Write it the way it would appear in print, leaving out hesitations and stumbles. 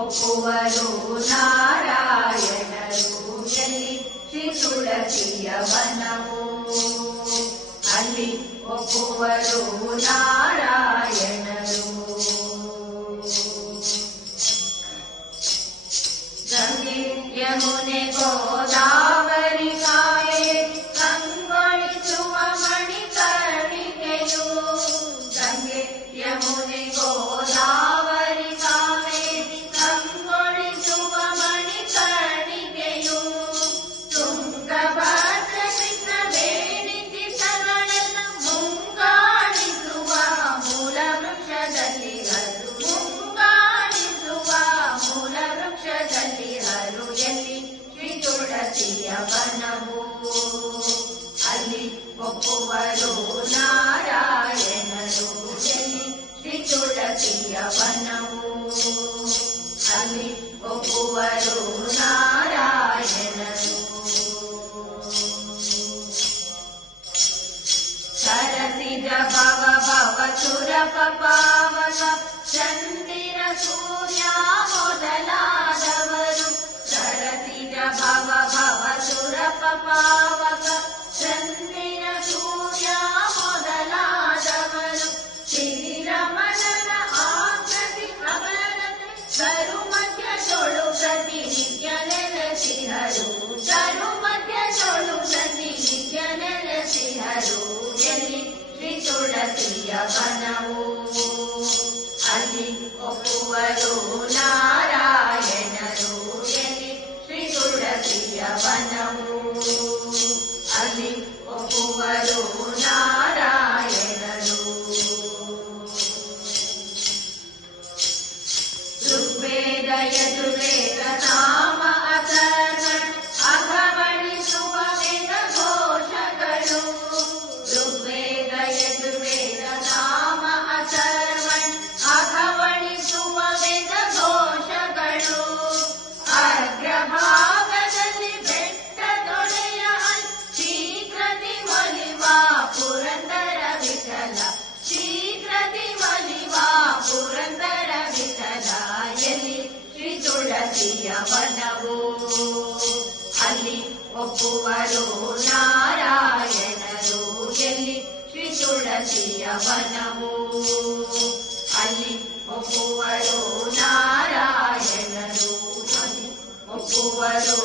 ಒಪ್ಪುವರು ನಾರಾಯಣರು ಎಲ್ಲಿ ಶ್ರೀ ತುಳಸಿಯ ವನವು ಅಲ್ಲಿ ಒಪ್ಪುವರು ನಾರಾಯಣರು. ಗಂಗೆ ಯಮುನೆ ಗೋದಾವರಿ ಕಾಯೆ ಕಂಗೊಳಿಸುವ ಮಣಿಕರ್ಣಿಕೆಯು. ಗಂಗೆ ಯಮುನೆ ಗೋದಾವರಿ ಕಾಯೆ ಕಂಗೊಳಿಸುವ ಮಣಿಕರ್ಣಿಕೆಯು. ತುಂಗಭದ್ರ ಕೃಷ್ಣ ಬೇಡಿಕೆ ಸಗಳನ್ನ ಮುಂಗಾಣಿಸುವ ಮೂಲ ವೃಕ್ಷದಲ್ಲಿ ಹರು. ಮುಂಗಾಣಿಸುವ ಮೂಲ ವೃಕ್ಷದಲ್ಲಿ ಹರು ಎಲ್ಲಿ ಶ್ರೀ ತುಳಸಿಯ ವನವು ಅಲ್ಲಿ ಒಪ್ಪುವರು ನಾರಾಯಣರು ಎಲ್ಲಿ ಶ್ರೀ ತುಳಸಿಯ ವನವು ಅಲ್ಲಿ ಒಪ್ಪುವರು ನಾರಾಯಣರು. ಸರಸಿಜ ಭವ ಭವ ಸುರಪ ಪಾವಕ ಚಂದಿರ ಸೂರ್ಯ ಮೊದಲಾದವರು. ಸರಸಿಜ ಭವ ಭವ ಸುರಪ ಪಾವಕ ಚಂದಿರ ಸೂರ್ಯ ಮೊದಲಾದವರು. ಶ್ರೀರಮಣನ ಆಕೃತಿ ಅವರತೆ ಸರು ಮಧ್ಯ ಸೊಳು ಪ್ರತಿನಿತ್ಯ ನೆಲೆಸಿಹರು. ಸರು ಮಧ್ಯ ಸೊಳು ಪ್ರತಿನಿತ್ಯ ನೆಲೆಸಿಹರು ಎಲ್ಲಿ ಶ್ರೀ ತುಳಸಿಯ ವನವು ಅಲ್ಲಿ ಒಪ್ಪುವರು ನಾರಾಯಣರು ಎಲ್ಲಿ ಶ್ರೀ ತುಳಸಿಯ ವನವು ಅಲ್ಲಿ ಒಪ್ಪುವರು ನಾರಾಯಣರು. ಋಗ್ವೇದ ಯಜುರ್ವೇದ ನಾಮ ಅಥರ್ವಣ ಅಘವಣಿಸುವ ವೇದ ಘೋಷಗಳು. ಋಗ್ವೇದ ಯಜುರ್ವೇದ ನಾಮ ಅಥರ್ವಣ ಅಘವಣಿಸುವ ವೇದ ಘೋಷಗಳು. ಅಗ್ರಭಾಗದಲ್ಲಿ ಬೆಟ್ಟದೊಡೆಯ ಶೀಘ್ರತಿ ಒಲಿವ ಪುರಂದರ ವಿಠಲ. ಶೀಘ್ರತಿ ಒಲಿವ ಪುರಂದರ ವಿಠಲ ಎಲ್ಲಿ ಶ್ರೀ ತುಳಸಿಯ ವನವು ಅಲ್ಲಿ ಒಪ್ಪುವರು ನಾರಾಯಣರು ಎಲ್ಲಿ ಶ್ರೀ ತುಳಸಿಯ ವನವು ಅಲ್ಲಿ ಒಪ್ಪುವರು ನಾರಾಯಣರು ಅಲ್ಲಿ ಒಪ್ಪುವರು